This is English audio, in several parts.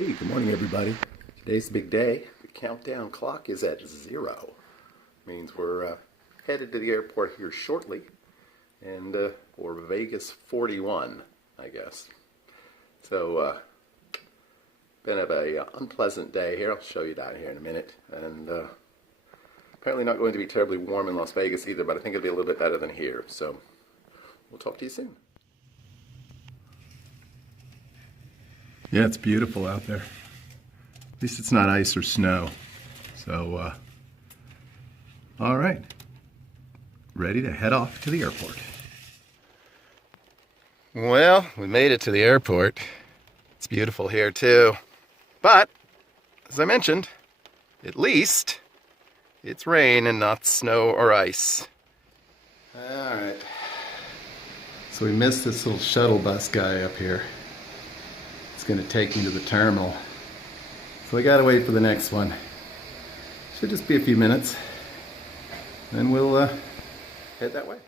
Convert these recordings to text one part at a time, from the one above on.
Hey, good morning everybody. Today's the big day. The countdown clock is at 0. Means we're headed to the airport here shortly, and or Vegas 41, I guess. So, been a unpleasant day here. I'll show you down here in a minute. And apparently not going to be terribly warm in Las Vegas either, but I think it'll be a little bit better than here. So, we'll talk to you soon. Yeah, it's beautiful out there. At least it's not ice or snow. So, all right. Ready to head off to the airport. Well, we made it to the airport. It's beautiful here too. But, as I mentioned, at least it's rain and not snow or ice. All right. So we missed this little shuttle bus guy up here. It's going to take me to the terminal. So I gotta wait for the next one. Should just be a few minutes. Then we'll head that way.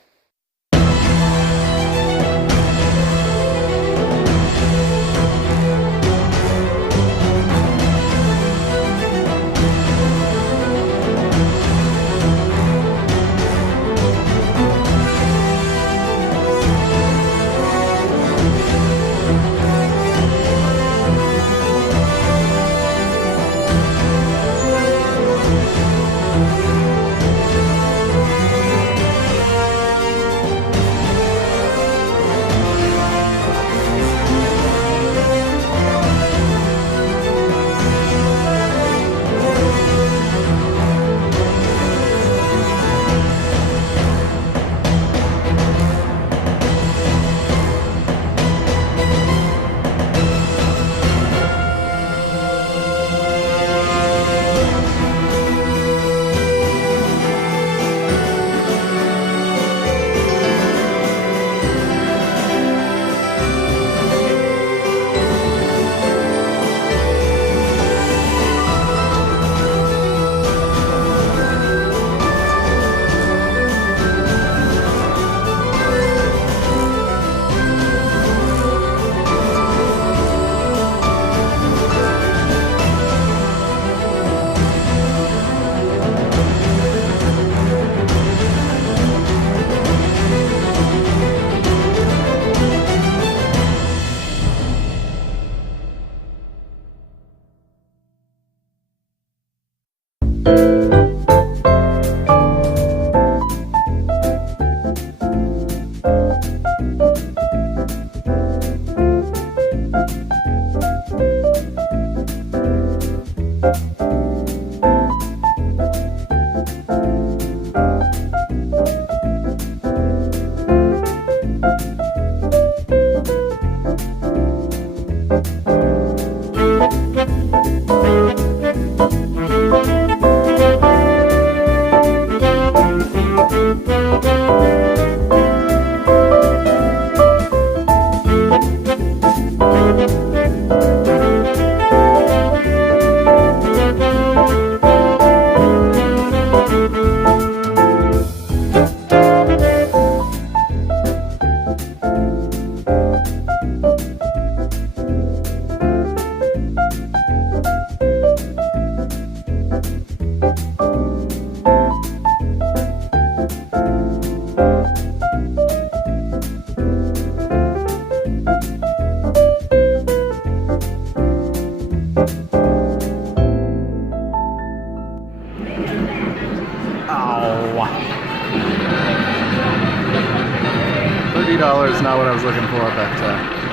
$30 is not what I was looking for, but